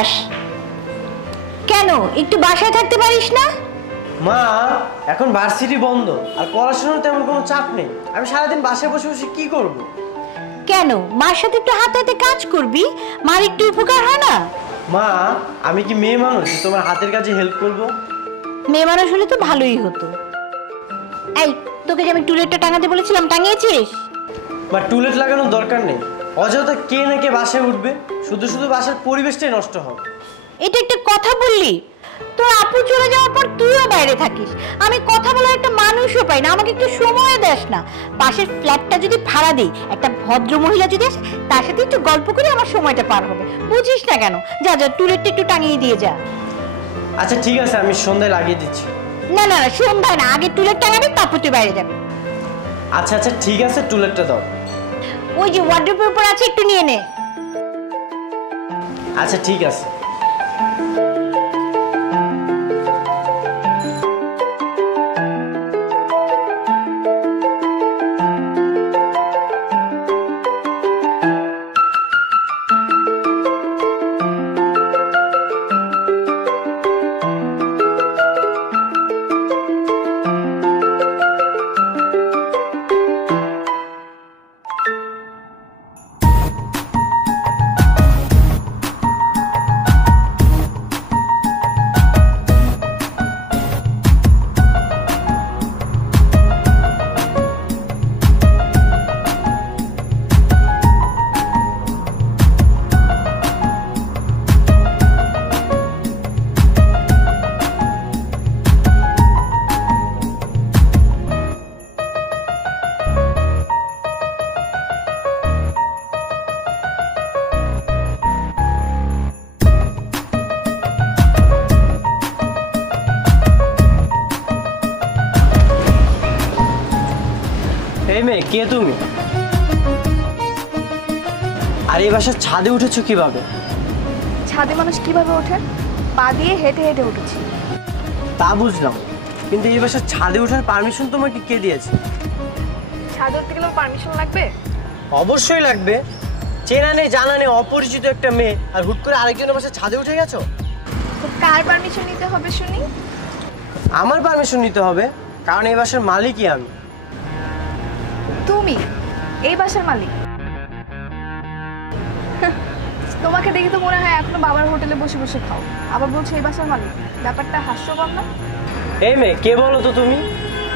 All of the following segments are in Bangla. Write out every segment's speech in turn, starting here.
যাস? কেন একটু বাসায় থাকতে পারিস না? মা, এখন ভার্সিটি বন্ধ আর পড়াশোনার তেমন কোনো চাপ নেই। আমি সারাদিন বাসায় বসে বসে কি করব? কেন মার সাথে একটু হাতে হাতে কাজ করবি, মার একটু উপকার হয় না? মা, আমি কি মেয়ে মানুষ যে তোমার হাতের কাজে হেল্প করব? মেয়ে মানুষ হলে তো ভালোই হতো। এই, তোকে যে আমি টুলেটটা টাঙাতে বলেছিলাম, টাঙিয়েছিস? বা টুলেট লাগানোর দরকার নেই। অযথা কে না কে বাসায় উঠবে, শুধু শুধু বাসার পরিবেশটাই নষ্ট হবে। এটা একটা কথা বললি? তোর আপু চলে যাওয়ার পর তুইও বাইরে থাকিস, আমি কথা বলার একটা মানুষও পাই না। আমাকে একটু সময় দেস না? পাশের ফ্ল্যাটটা যদি ভাড়া দিই, একটা ভদ্র মহিলা যদি আসে, তার সাথে একটু গল্প করে আমার সময়টা পার হবে। বুঝিস না কেন? যা যা, টুলেটটা একটু টাঙিয়ে দিয়ে যা। আচ্ছা ঠিক আছে, আমি সন্ধ্যায় লাগিয়ে দিচ্ছি। না না না, সন্ধ্যায় না, আগে টুলেট টাঙাবি, তারপর তুই বাইরে যাবি। আচ্ছা আচ্ছা ঠিক আছে, টুলেটটা দাও। ওই যে ওয়ার্ড্রোবের উপর আছে, একটু নিয়ে নে। আচ্ছা ঠিক আছে। এই মেয়ে, কে তুমি? আর এই বাসার ছাদে উঠেছো কিভাবে? ছাদে মানুষ কিভাবে ওঠে? পা দিয়ে হেঁটে হেঁটে উঠেছি। তা বুঝলাম, কিন্তু এই বাসার ছাদে ওঠার পারমিশন তোমাকে কে দিয়েছে? ছাদে উঠতে গেলেও পারমিশন লাগবে? অবশ্যই লাগবে। চেনা নেই জানা নেই অপরিচিত একটা মেয়ে, আর হুট করে আরেকজনের বাসার ছাদে উঠে গেছো। তো কার পারমিশন নিতে হবে শুনি? আমার পারমিশন নিতে হবে, কারণ এই বাসার মালিকই আমি। তুমি এই বাসার মালিক? তোমাকে দেখে তো মনে হয় এখনো বাবার হোটেলে বসে বসে খাও, আবার বলছো এই বাসার মালিক। ব্যাপারটা হাস্যকর না? এই মেয়ে, কে বলো তো তুমি?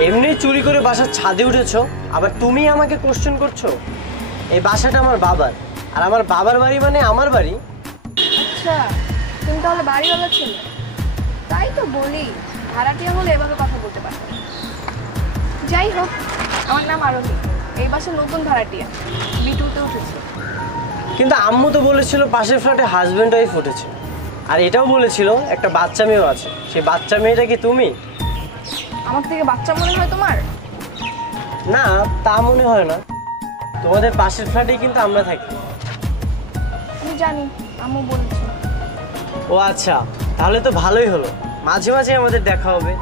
এমনি চুরি করে বাসার ছাদে উঠেছো, আবার তুমি আমাকে কোশ্চেন করছো? এই বাসাটা আমার বাবার, আর আমার বাবার বাড়ি মানে আমার বাড়ি। আচ্ছা, তুমি তাহলে বাড়িওয়ালা ছেলে? তাই তো বলি, ভাড়াটিয়া হলে এভাবে কথা বলতে পারো। যাই হোক, আমার নাম আরোহী, এই বাসার নতুন ভাড়াটিয়া, বিটুতে উঠেছে। কিন্তু আম্মু তো বলেছিল পাশের ফ্ল্যাটে হাজব্যান্ড ওয়াইফ উঠেছে, আর এটাও বলেছিল একটা বাচ্চা মেয়েও আছে। সেই বাচ্চা মেয়েটা কি তুমি? আমার থেকে বাচ্চা মনে হয় তোমার? না, তা মনে হয় না। তোমাদের পাশের ফ্ল্যাটেই কিন্তু আমরা থাকি। আমি জানি, আম্মু বলেছে। ও আচ্ছা, তাহলে তো ভালোই হলো। মাঝে মাঝে আমাদের দেখা হবে।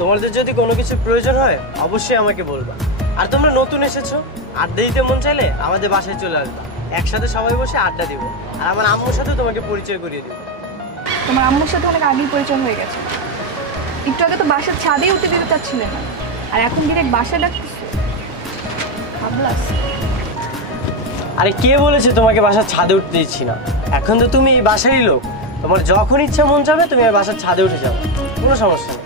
তোমাদের যদি কোনো কিছু প্রয়োজন হয় অবশ্যই আমাকে বলবা। আর তোমরা নতুন এসেছো, আড্ডা দিতে মন চাইলে আমাদের বাসায় চলে আসবা, একসাথে সবাই বসে আড্ডা দিব। আর আমার আম্মুর সাথেও তোমাকে পরিচয় করিয়ে দিব। তোমার আম্মুর সাথে অনেক আগেই পরিচয় হয়ে গেছে। একটু আগে তো বাসার ছাদেই উঠতে দিতে চাচ্ছিলে না, আর এখন ডিরেক্ট বাসায় ডাকতেছো। ভাবলাস? আরে কে বলেছে তোমাকে বাসার ছাদে উঠতে দিচ্ছি না? এখন তো তুমি এই বাসারই লোক, তোমার যখন ইচ্ছা মন যাবে তুমি এই বাসার ছাদে উঠে যাবে, কোনো সমস্যা নেই।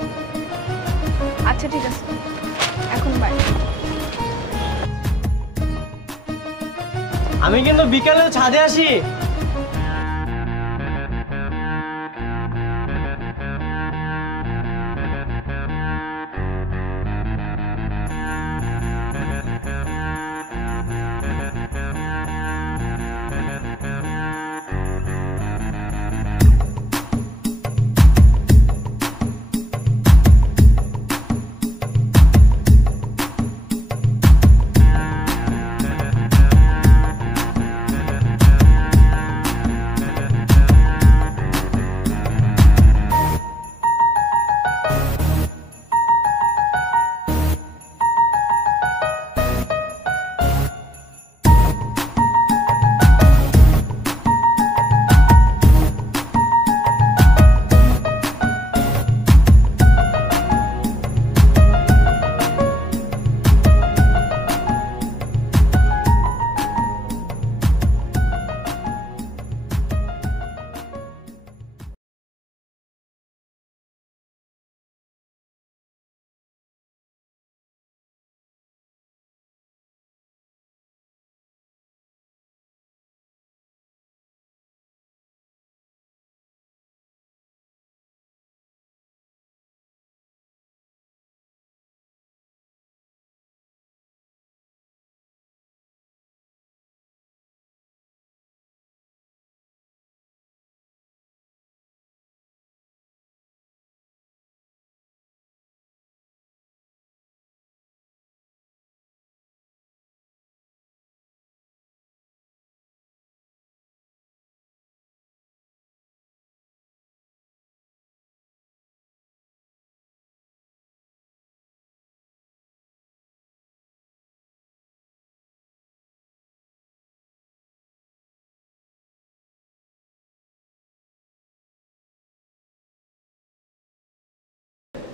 আচ্ছা ঠিক আছে, এখন বাই। আমি কিন্তু বিকালেও ছাদে আসি।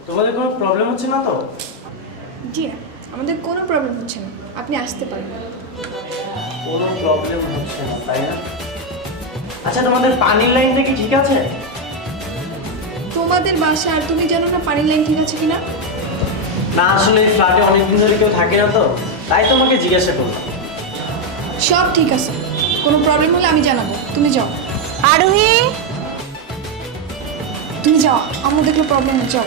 তোমাদের কোনো প্রবলেম হচ্ছে না তো? জি না, আমাদের কোনো প্রবলেম হচ্ছে না, আপনি আসতে পারেন। কোনো প্রবলেম হচ্ছে না তাই না? আচ্ছা তোমাদের পানির লাইনটা কি ঠিক আছে? তোমাদের বাসা আর তুমি জানো না পানির লাইন ঠিক আছে কিনা? না আসলে এই ফ্ল্যাটে অনেকদিন ধরে কেউ থাকে না তো, তাই তোমাকে জিজ্ঞাসা করলাম। সব ঠিক আছে, কোনো প্রবলেম হলে আমি জানাবো। তুমি যাও, আরোহী, তুমি যাও, আমার দেখলে প্রবলেম হচ্ছে। যাও।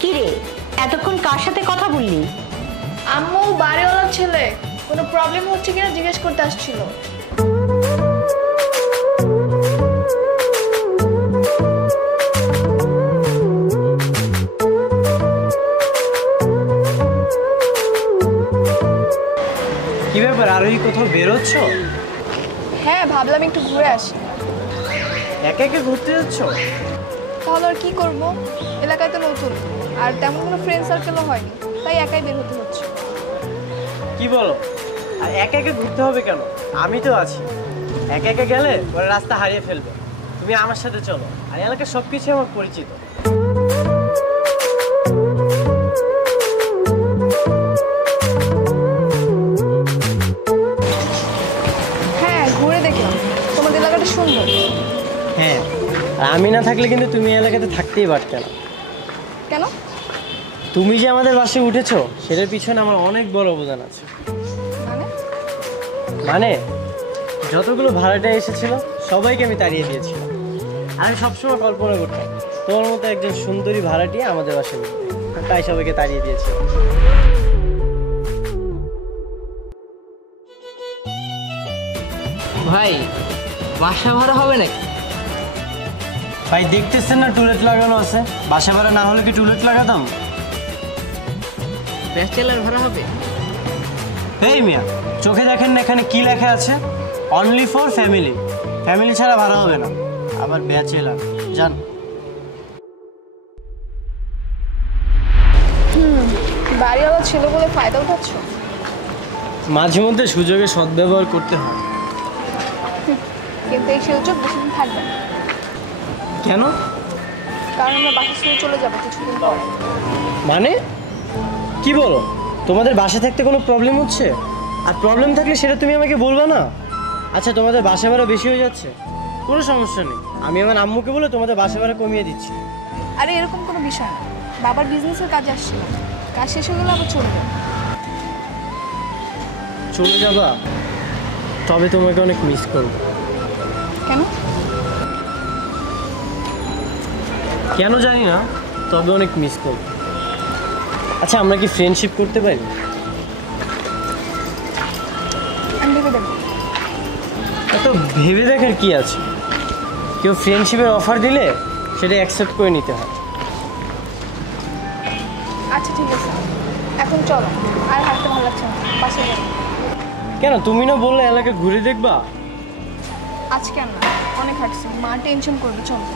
কি রে এতক্ষণ কার সাথে কথা বললি? আম্মু বাড়িওয়ালার ছেলে কোনো প্রবলেম হচ্ছে কিনা জিজ্ঞেস করতে আসছিল। কি ব্যাপার আরোহী, কোথাও বেরোচ্ছ? হ্যাঁ, ভাবলাম একটু ঘুরে আসি। একা একা ঘুরতে যাচ্ছ? তাহলে আর কি করব, এলাকায় তো নতুন আর তেমন কোনো ফ্রেন্ড সার্কেলও হয়নি, তাই একাই বের হতে হচ্ছে। কি বলো? আর একা একা ঘুরতে হবে কেন? আমি তো আছি। একা একা গেলে পরে রাস্তা হারিয়ে ফেলবে। তুমি আমার সাথে চলো, আর এলাকার সবকিছু আমার পরিচিত। হ্যাঁ, ঘুরে দেখলাম, তোমাদের এলাকাটা সুন্দর। হ্যাঁ, আর আমি না থাকলে কিন্তু তুমি এই এলাকাতে থাকতেই পারতে না। কেন? তুমি যে আমাদের বাসে উঠেছো সেটার পিছনে আমার অনেক বড় অবদান আছে। মানে? মানে যতগুলো ভাড়াটা এসেছিল সবাইকে আমি তাড়িয়ে দিয়েছিলাম। আমি সবসময় কল্পনা করতাম তোমার মতো একজন সুন্দরী ভাড়াটিয়া আমাদের বাসায় উঠবে, তাই সবাইকে তাড়িয়ে দিয়েছিলাম। ভাই, বাসা ভাড়া হবে নাকি? ভাই দেখতেছেন না টুলেট লাগানো আছে, বাসা ভাড়া না হলে কি টুলেট লাগাতাম? ব্যাচেলার ভাড়া হবে? এই মিয়া, চোখে দেখেন না এখানে কি লেখা আছে? Only for family. ফ্যামিলি ছাড়া ভাড়া হবে না। আবার ব্যাচেলার জান। বাড়িওয়ালা ছিল বলে ফায়দা উঠাচ্ছ? মাঝে মধ্যে সুযোগে সদ্ব্যবহার করতে হয়। কিন্তু এই সুযোগ বেশিদিন থাকবে না, কেন? কারণ আমরা বাসা ছেড়ে চলে যাবো কিছুদিন পর। মানে কি বলো? তোমাদের বাসা থাকতে কোনো প্রবলেম হচ্ছে? আর প্রবলেম থাকলে সেটা তুমি আমাকে বলবা না? আচ্ছা তোমাদের বাসা ভাড়া বেশি হয়ে যাচ্ছে, কোনো সমস্যা নেই, আমি আমার আম্মুকে বলে তোমাদের বাসা ভাড়া কমিয়ে দিচ্ছি। আরে এরকম কোনো বিষয় না, বাবার বিজনেসের কাজে আসছিলাম, কাজ শেষ হয়ে গেলে আবার চলে যাবো। চলে যাবা? তবে তোমাকে অনেক মিস করব। কেন? কেন জানি না, তবে অনেক মিস করব। আচ্ছা আমরা কি ফ্রেন্ডশিপ করতে পারি? আমি ভেবে দেবো। এত ভেবে দেখার কি আছে? কেউ ফ্রেন্ডশিপের অফার দিলে সেটা অ্যাকসেপ্ট করে নিতে হয়। আচ্ছা ঠিক আছে, এখন চলো, আর হাঁটতে ভালো লাগছে না, বাসে যাবো। কেন, তুমি না বললে এলাকা ঘুরে দেখবা? আজকে আর না, অনেক হাঁটছি, মা টেনশন করবে, চলো।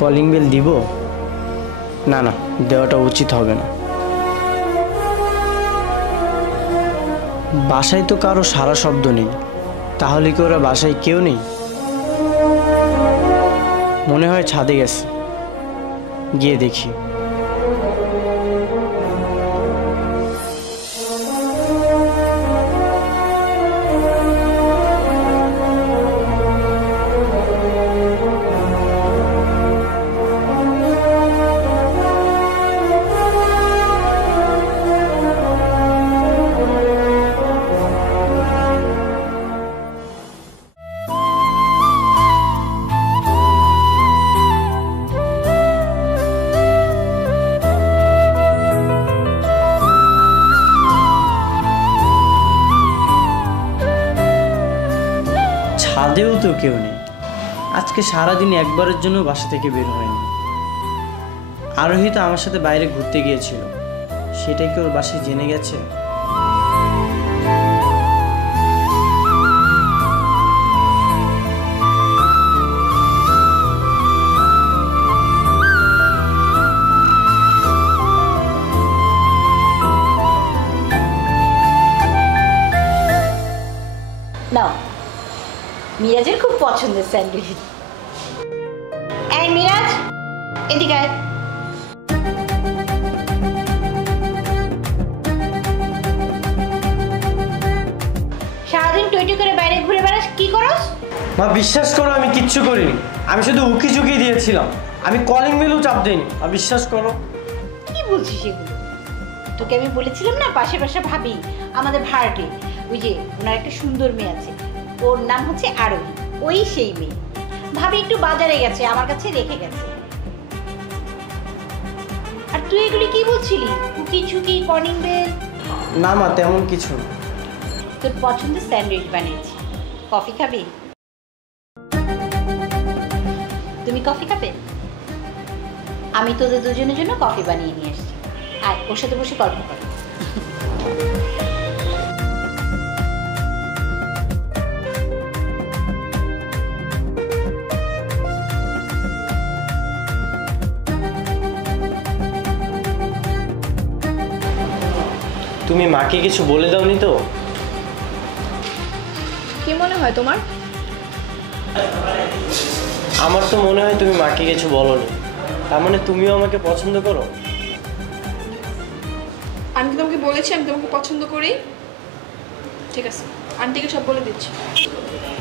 কলিং বেল দিব? না না, দেওয়াটা উচিত হবে না। বাসায় তো কারো সারা শব্দ নেই, তাহলে কি ওরা বাসায় কেউ নেই? মনে হয় ছাদে গেছে, গিয়ে দেখি। আজকে সারাদিন একবারের জন্য বাসা থেকে বের হয়নি। আরোহী তো আমার সাথে বাইরে ঘুরতে গিয়েছিল, সেটাই কি ওর বাসায় জেনে গেছে? নাও, মিরাজের খুব পছন্দের স্যান্ডউইচ। এই মিরাজ, এদিকে আয়। সারাদিন টুইটু করে বাইরে ঘুরে বেড়াস, কি করস? মা বিশ্বাস করো, আমি কিচ্ছু করিনি। আমি শুধু উকি ঝুঁকি দিয়েছিলাম, আমি কলিং বেলও চাপ দিইনি। আর বিশ্বাস করো। কি বলছিস এগুলো? তোকে আমি বলেছিলাম না পাশে পাশে ভাবি আমাদের ভাড়াটে, ওই যে ওনার একটা সুন্দর মেয়ে আছে, ওর নাম হচ্ছে আরোহী, ওই সেই মেয়ে। ভাবি একটু বাজারে গেছে, আমার কাছে রেখে গেছে। আর তুই এগুলি কি বলছিলি? কুকি ঝুঁকি, কলিং বেল? না মা, তেমন কিছু না। তোর পছন্দের স্যান্ডউইচ বানিয়েছি, কফি খাবি? তুমি কফি খাবে? আমি তোদের দুজনের জন্য কফি বানিয়ে নিয়ে এসেছি। আর ওর সাথে বসে গল্প কর। তুমি মাকে কিছু বলে দাওনি তো? কি মনে হয় তোমার? আমার তো মনে হয় তুমি মাকে কিছু বলোনি। তার মানে তুমিও আমাকে পছন্দ করো? আমি কি তোমাকে বলেছি আমি তোমাকে পছন্দ করি? ঠিক আছে, আন্টিকে সব বলে দিচ্ছি।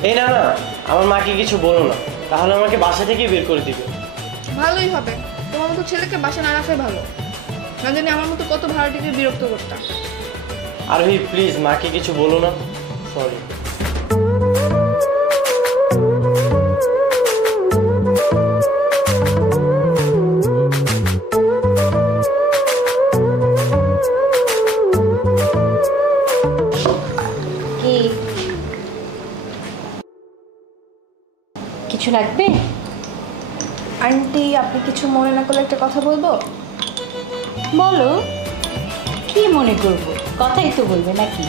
এই না না, আমার মাকে কিছু বলো না, তাহলে আমাকে বাসা থেকে বের করে দিবে। ভালোই হবে, তোমার মতো ছেলেকে বাসা না রাখাই ভালো। না জানি আমার মতো কত ভাড়াটিকে বিরক্ত করতাম। আরোহী প্লিজ মাকে কিছু বলো না, সরি। কিছু লাগবে? আন্টি, আপনি কিছু মনে না করলে একটা কথা বলবো? বলো, কি মনে করবো? কথাই তো বলবে নাকি?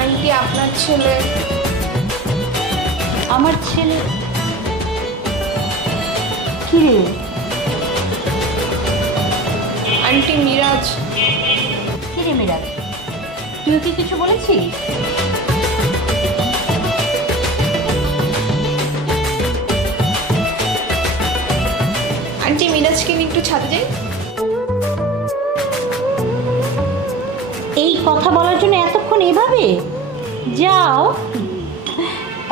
আন্টি, আপনার ছেলে। আমার ছেলে? কি রে? আন্টি, মিরাজ। কি রে মিরাজ, তুই কি কিছু বলেছিস? আন্টি, মিরাজকে নিয়ে একটু ছাদে যাই। এই কথা বলার জন্য এতক্ষণ এভাবে যাও?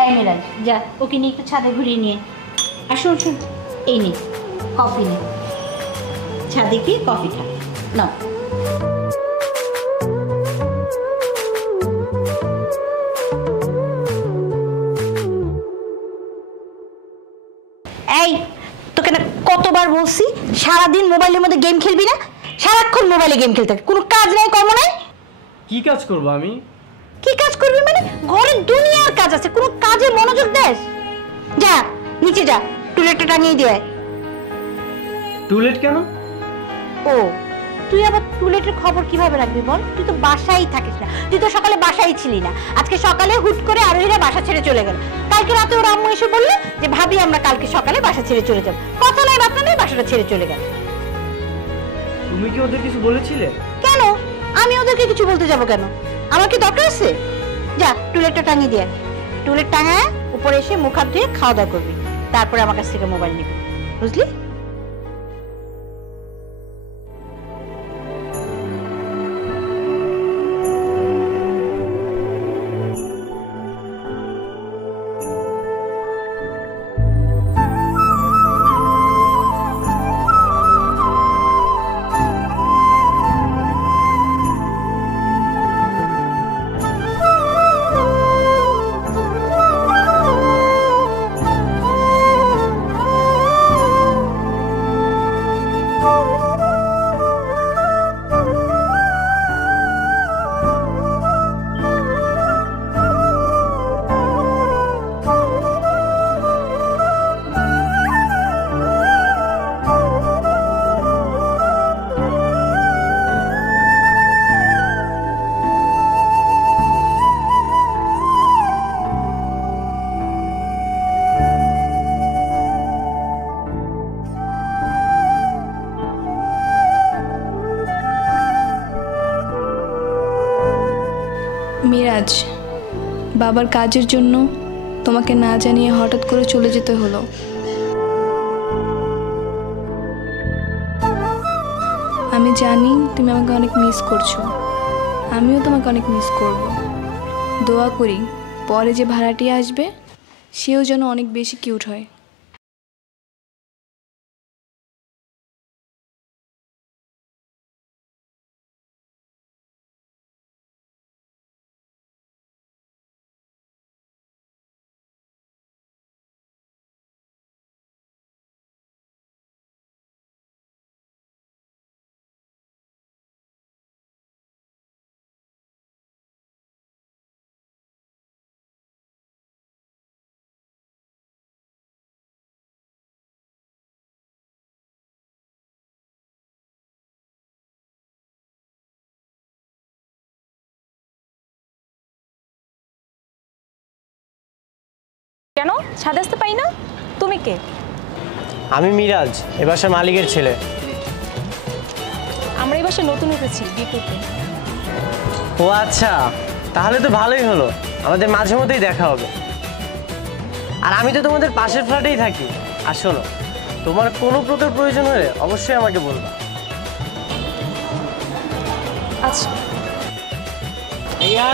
এই মিরাজ, যা ওকে নিয়ে একটু ছাদে ঘুরিয়ে নিয়ে। আর শোন শোন, এই নে কফি নে, ছাদে গিয়ে কফি খা। না এই, তোকে না কতবার বলছি সারাদিন মোবাইলের মধ্যে গেম খেলবি না? সারাক্ষণ মোবাইলে গেম খেলতে, কোনো কাজ নাই, কর্ম নাই। কি কাজ করবো আমি? কি কাজ করবি মানে? ঘরের দুনিয়ার কাজ আছে, কোনো কাজে মনোযোগ দেস? যা নিচে যা, টুলেটটা টাঙিয়ে দিয়ে। টুলেট কেন? ও, তুই আবার টুলেটের খবর কিভাবে রাখবি বল? তুই তো বাসায় থাকিস না, তুই তো সকালে বাসায় ছিলি না। আজকে সকালে হুট করে আরোহীরা বাসা ছেড়ে চলে গেল। কালকে রাতে ওর আম্মু এসে বললো যে ভাবি আমরা কালকে সকালে বাসা ছেড়ে চলে যাব। কথা নয় বার্তা নয়, বাসাটা ছেড়ে চলে গেল। তুমি কি ওদের কিছু বলেছিলে? কেন আমি ওদেরকে কিছু বলতে যাব কেন? আমার কি দরকার আছে? যা টুলেটটা টাঙিয়ে দিয়ে। টুলেট টাঙায় উপরে এসে মুখ হাত ধুয়ে খাওয়া দাওয়া করবি, তারপরে আমার কাছ থেকে মোবাইল নিবি, বুঝলি? বাবার কাজের জন্য তোমাকে না জানিয়ে হঠাৎ করে চলে যেতে হলো। আমি জানি তুমি আমাকে অনেক মিস করছো, আমিও তোমাকে অনেক মিস করব। দোয়া করি পরে যে ভাড়াটিয়া আসবে সেও যেন অনেক বেশি কিউট হয়। কেন ছাদে আসতে পাই না? তুমি কে? আমি মিরাজ, এ বাসার মালিকের ছেলে। আমরা এই বাসায় নতুন এসেছি বিয়ে করতে। ও আচ্ছা, তাহলে তো ভালোই হলো, আমাদের মাঝে মধ্যেই দেখা হবে। আর আমি তো তোমাদের পাশের ফ্ল্যাটেই থাকি। আর শোনো, তোমার কোনো প্রকার প্রয়োজন হলে অবশ্যই আমাকে বলবা। আচ্ছা। ভাইয়া